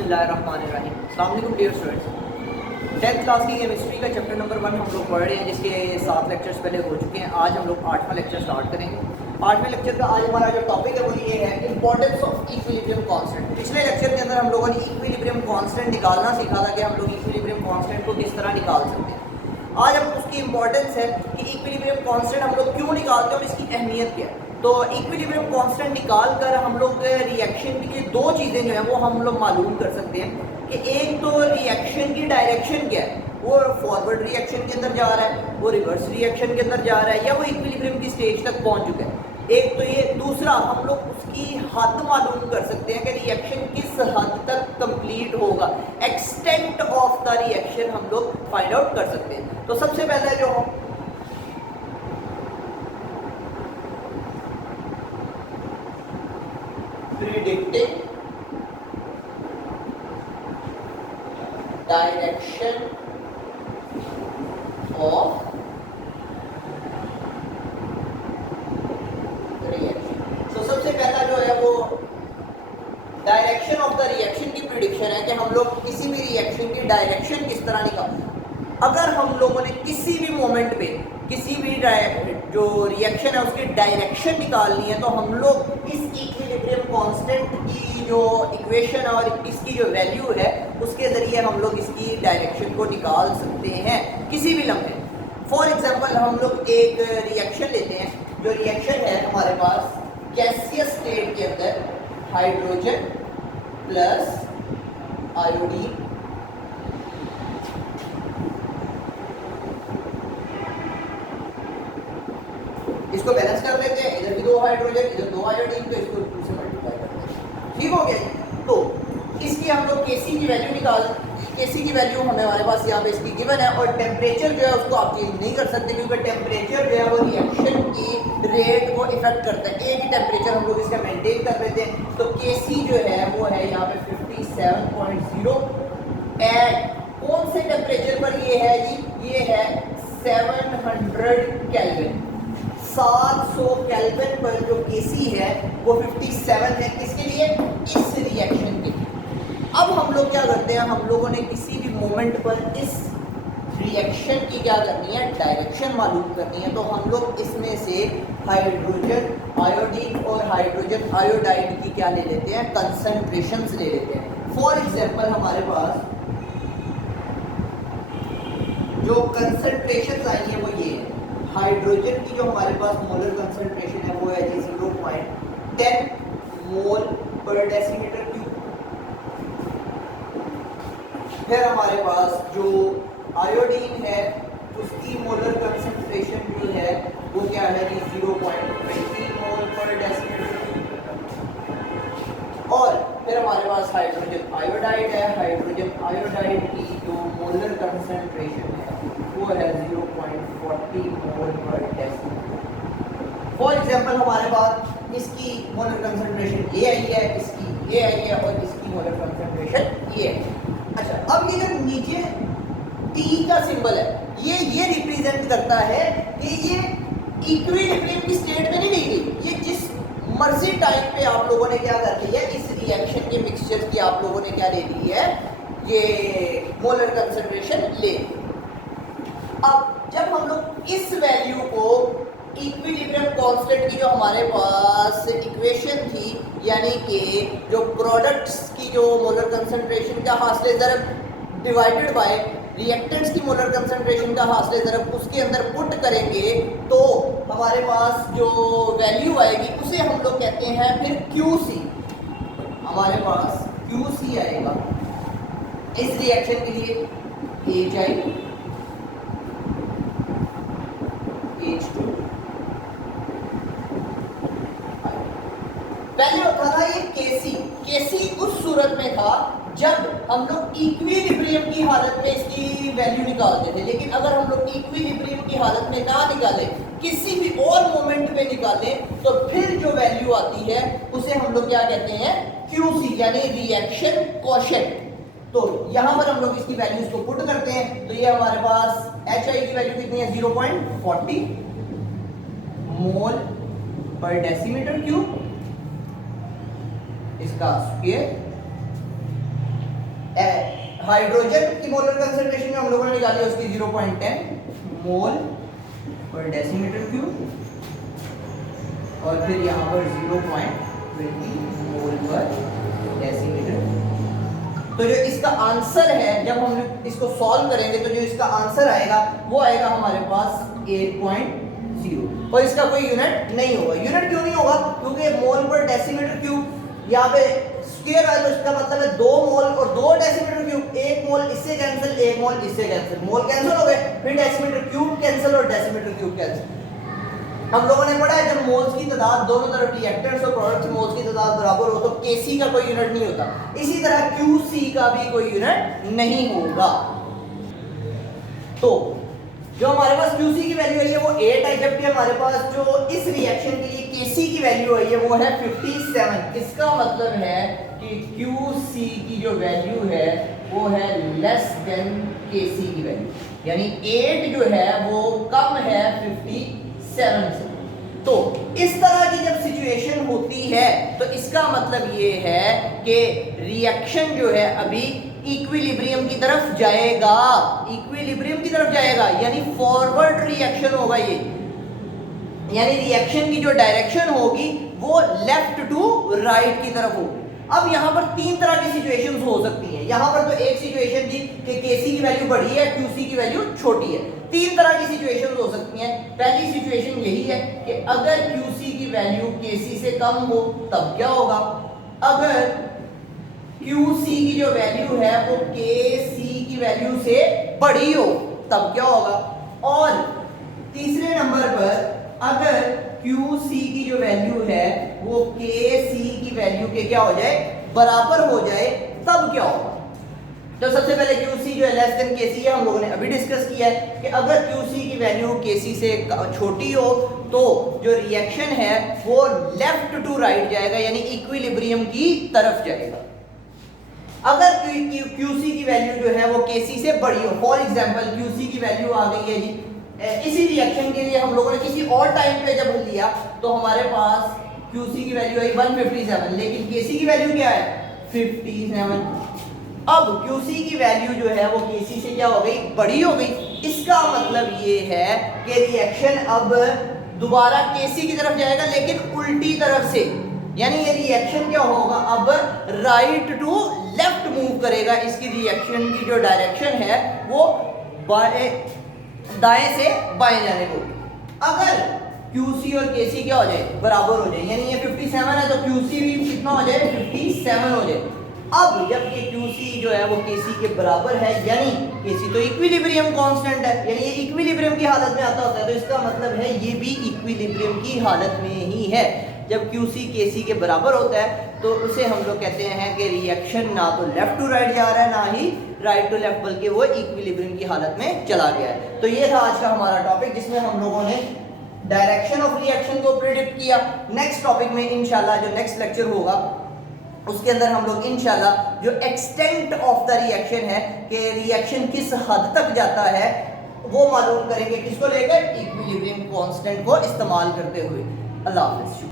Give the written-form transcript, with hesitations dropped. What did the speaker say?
बिस्मिल्लाहिर्रहमानिर्रहीम। अस्सलाम वालेकुम डियर स्टूडेंट्स। 10th क्लास की केमिस्ट्री का चैप्टर नंबर 1 हम लोग पढ़ रहे हैं, जिसके 7 लेक्चर्स पहले हो चुके हैं। आज हम लोग 8वां लेक्चर स्टार्ट करेंगे। 8वें लेक्चर का आज हमारा जो टॉपिक है वो ये है इंपॉर्टेंस ऑफ इक्विलिब्रियम कांस्टेंट। पिछले लेक्चर के अंदर हम लोगों ने इक्विलिब्रियम कांस्टेंट निकालना सीखा था कि हम लोग इक्विलिब्रियम कांस्टेंट को किस तरह निकाल सकते हैं। आज हम उसकी इंपॉर्टेंस है कि इक्विलिब्रियम कांस्टेंट हम लोग क्यों निकालते हैं और इसकी अहमियत क्या है। तो इक्विलिब्रियम कांस्टेंट निकाल कर हम लोग रिएक्शन के लिए दो चीज़ें जो है वो हम लोग मालूम कर सकते हैं कि एक तो रिएक्शन की डायरेक्शन क्या है, वो फॉरवर्ड रिएक्शन के अंदर जा रहा है, वो रिवर्स रिएक्शन के अंदर जा रहा है, या वो इक्विलिब्रियम की स्टेज तक पहुंच चुका है। एक तो ये, दूसरा हम लोग उसकी हद मालूम कर सकते हैं कि रिएक्शन किस हद तक कंप्लीट होगा। एक्सटेंट ऑफ द रिएक्शन हम लोग फाइंड आउट कर सकते हैं। तो सबसे पहले जो predicting direction of reaction। तो सबसे पहला जो है वो डायरेक्शन ऑफ द रिएक्शन की प्रिडिक्शन है कि हम लोग किसी भी रिएक्शन की डायरेक्शन किस तरह निकाल। अगर हम लोगों ने किसी भी मोमेंट पे किसी भी जो रिएक्शन है उसकी डायरेक्शन निकालनी है, तो हम लोग इस इक्विलिब्रियम कांस्टेंट की जो इक्वेशन और इसकी जो वैल्यू है उसके ज़रिए हम लोग इसकी डायरेक्शन को निकाल सकते हैं किसी भी लम्हे। फॉर एग्जांपल हम लोग एक रिएक्शन लेते हैं। जो रिएक्शन है हमारे पास गैसियस स्टेट के अंदर हाइड्रोजन प्लस आयोडीन, इसको बैलेंस कर लेते हैं। इधर भी दो हाइड्रोजन, इधर दो आयोडीन, तो इसको 2 से मल्टीप्लाई करते हैं। ठीक हो गया। तो इसकी हम लोग केसी की वैल्यू निकाल, केसी की वैल्यू हमारे पास यहाँ पे इसकी गिवन है, और टेम्परेचर जो है उसको आप चेंज नहीं कर सकते क्योंकि टेम्परेचर जो है वो रिएक्शन की रेट को इफेक्ट करता है। एक ही टेम्परेचर हम लोग इसका मेंटेन कर लेते हैं। तो केसी जो है वो है यहाँ पे 57.0। कौन से टेम्परेचर पर ये है जी? ये है 700 केल्विन। 700 केल्विन पर जो केसी है वो 57 है। किसके लिए? इस रिएक्शन के लिए। अब हम लोग क्या करते हैं, हम लोगों ने किसी भी मोमेंट पर इस रिएक्शन की क्या करनी है, डायरेक्शन मालूम करनी है। तो हम लोग इसमें से हाइड्रोजन आयोडीन और हाइड्रोजन आयोडाइड की क्या ले लेते हैं, कंसंट्रेशंस ले लेते हैं। फॉर एग्जांपल हमारे पास जो कंसंट्रेशंस आई है वो ये है। हाइड्रोजन की जो हमारे पास मोलर कंसंट्रेशन है वो है 0.10 मोल पर डेसीमीटर क्यूब। फिर हमारे पास जो आयोडीन है उसकी मोलर कंसंट्रेशन जो है वो क्या है जी, 0.20 मोल पर डेसीमीटर क्यूब। और फिर हमारे पास हाइड्रोजन आयोडाइड है। हाइड्रोजन आयोडाइड की जो मोलर कंसंट्रेशन है वो है 0.40 मोल पर डेसीमीटर। फॉर एग्जांपल हमारे पास इसकी मोलर कंसंट्रेशन ये आई है, इसकी ये आई है, और इसकी मोलर कंसंट्रेशन ये है। अच्छा, अब ये जो नीचे T का सिंबल है ये रिप्रेजेंट करता है कि ये इक्विलिब्रियम की स्टेट में नहीं निकली। ये जिस मर्जी टाइम पे आप लोगों ने क्या कर लिया, इस रिएक्शन के मिक्सचर की आप लोगों ने क्या ले ली है, ये मोलर कंसंट्रेशन ले ली। अब जब हम लोग इस वैल्यू को इक्विलिब्रियम कांस्टेंट की जो हमारे पास इक्वेशन थी, यानी कि जो प्रोडक्ट्स की जो मोलर कंसंट्रेशन का हासिल ज़रब डिवाइडेड बाय रिएक्टेंट्स की मोलर कंसंट्रेशन का हासिल ज़रब उसके अंदर पुट करेंगे, तो हमारे पास जो वैल्यू आएगी उसे हम लोग कहते हैं फिर QC। हमारे पास QC आएगा इस रिएक्शन के लिए HI H2। पहले होता था ये केसी उस सूरत में था जब हम लोग इक्विलिब्रियम की हालत में इसकी वैल्यू निकालते थे। लेकिन अगर हम लोग इक्विलिब्रियम की हालत में ना निकालें, किसी भी और मोमेंट पे निकालें, तो फिर जो वैल्यू आती है उसे हम लोग क्या कहते हैं, QC, यानी रिएक्शन कोशेंट। तो यहां पर हम लोग इसकी वैल्यूज को पुट करते हैं। तो ये हमारे पास HI की वैल्यू कितनी है, 0.40 मोल पर डेसीमीटर क्यूब, इसका स्क्वायर हाइड्रोजन की मोलर कंसंट्रेशन जो हम लोगों ने निकाली उसकी 0.10 मोल पर डेसीमीटर क्यूब, और फिर यहाँ पर 0.20 मोल पर डेसीमीटर। तो जो इसका आंसर है, जब हम इसको सॉल्व करेंगे तो जो इसका आंसर आएगा वो आएगा हमारे पास 8.0, और इसका कोई यूनिट नहीं होगा। यूनिट क्यों नहीं होगा? क्योंकि मोल पर डेसीमीटर क्यूब यहाँ पे स्क्वायर है, तो इसका मतलब है 2 मोल और 2 डेसीमीटर क्यूब। 1 मोल इससे कैंसिल, 1 मोल इससे कैंसिल, मोल कैंसिल हो गए, फिर डेसीमीटर क्यूब कैंसिल और डेसीमीटर क्यूब कैंसिल। हम लोगों ने पढ़ा है जब मोल्स की तादाद दोनों तरफ रिएक्टेंट्स और प्रोडक्ट्स मोल्स की तादाद बराबर हो तो Kc का कोई यूनिट नहीं होता, इसी तरह Qc का भी कोई यूनिट नहीं होगा। तो जो हमारे पास Qc की वैल्यू आई है वो 8 है, जबकि हमारे पास जो इस रिएक्शन के लिए Kc की वैल्यू आई है वो है 57। इसका मतलब है कि Qc की जो वैल्यू है वो है लेस देन Kc की वैल्यू, यानी 8 जो है वो कम है 57 से। तो इस तरह की जब सिचुएशन होती है तो इसका मतलब ये है कि रिएक्शन जो है अभी इक्विलिब्रियम की तरफ जाएगा, इक्विलिब्रियम की तरफ जाएगा, यानी फॉरवर्ड रिएक्शन होगा ये, यानी रिएक्शन की जो डायरेक्शन होगी वो लेफ्ट टू राइट की तरफ होगी। अब यहाँ पर 3 तरह की सिचुएशंस हो सकती हैं। यहाँ पर तो एक सिचुएशन थी कि Kc की वैल्यू बड़ी है, Qc की वैल्यू छोटी है। 3 तरह की सिचुएशंस हो सकती हैं। पहली सिचुएशन यही है कि अगर Qc की वैल्यू Kc से कम हो तब क्या होगा, अगर Qc की जो वैल्यू है वो Kc की वैल्यू से बड़ी हो तब क्या होगा, और तीसरे नंबर पर अगर Qc की जो वैल्यू है वो Kc की वैल्यू के क्या हो जाए, बराबर हो जाए, तब क्या होगा। तो सबसे पहले Qc जो है लेस देन Kc है, हम लोगों ने अभी डिस्कस किया है कि अगर Qc की वैल्यू Kc से छोटी हो तो जो रिएक्शन है वो लेफ्ट टू राइट जाएगा, यानी इक्विलिब्रियम की तरफ जाएगा। अगर Qc की वैल्यू जो है वो Kc से बड़ी हो, फॉर एग्जांपल Qc की वैल्यू आ गई है जी, इसी रिएक्शन के लिए हम लोगों ने किसी और टाइम पे जब लिया तो हमारे पास Qc की वैल्यू आई 157, लेकिन Kc की वैल्यू क्या है 57। अब Qc की वैल्यू जो है वो Kc से क्या हो गई, बड़ी हो गई। इसका मतलब ये है कि रिएक्शन अब दोबारा Kc की तरफ जाएगा लेकिन उल्टी तरफ से, यानी ये रिएक्शन क्या होगा, अब राइट टू लेफ्ट मूव करेगा। इसकी रिएक्शन की जो डायरेक्शन है वो दाएं से बाएं जाने को। अगर Qc और Kc क्या हो जाए, बराबर हो जाए, यानी ये 57 है तो Qc भी कितना हो जाए, 57 हो जाए। अब जब ये Qc जो है वो Kc के बराबर है, यानी Kc तो इक्विलिब्रियम कांस्टेंट है, यानी ये इक्विलिब्रियम की हालत में आता होता है, तो इसका मतलब है ये भी इक्विलिब्रियम की हालत में ही है। जब Qc Kc के बराबर होता है तो उसे हम लोग कहते हैं कि रिएक्शन ना तो लेफ्ट टू राइट जा रहा है ना ही राइट टू लेफ्ट, बल्कि वो इक्विलिब्रियम की हालत में चला गया है। तो ये था आज का हमारा टॉपिक जिसमें हम लोगों ने डायरेक्शन ऑफ रिएक्शन को प्रिडिक्ट किया। नेक्स्ट टॉपिक में इंशाल्लाह जो नेक्स्ट लेक्चर होगा उसके अंदर हम लोग इंशाल्लाह जो एक्सटेंट ऑफ द रिएक्शन है कि रिएक्शन किस हद तक जाता है वो मालूम करेंगे, किसको लेकर, इक्विलिब्रियम कांस्टेंट को इस्तेमाल करते हुए। अल्लाह हाफिज़।